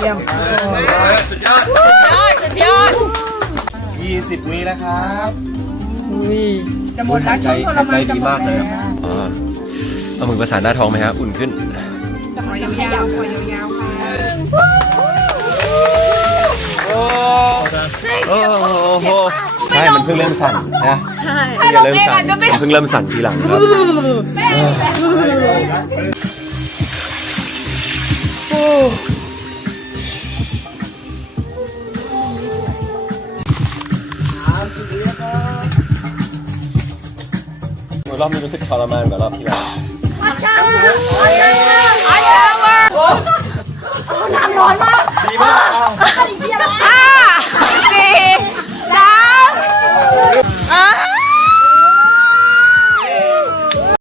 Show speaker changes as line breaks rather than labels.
ยี่ยม
สุดยอด
สุดยอด
20 วินะครับ
จะหมดแล้วช่วงทรมานจะหมดแล้ว
เอามือประสานหน้าท้องไหมฮะอุ่นขึ้น
ขอยาวๆขอยาวๆค่ะ
โอ้โหใช่มันเพิ่งเริ่มสั่นนะ
ถ้าลงเองอาจจะไม่
เพิ่งเริ่มสั่นทีหลังครับรอบนี้รู้สึกทรมานกว่ารอบที่แล้ว
น้ำร้อนมาก
ดีมาก
4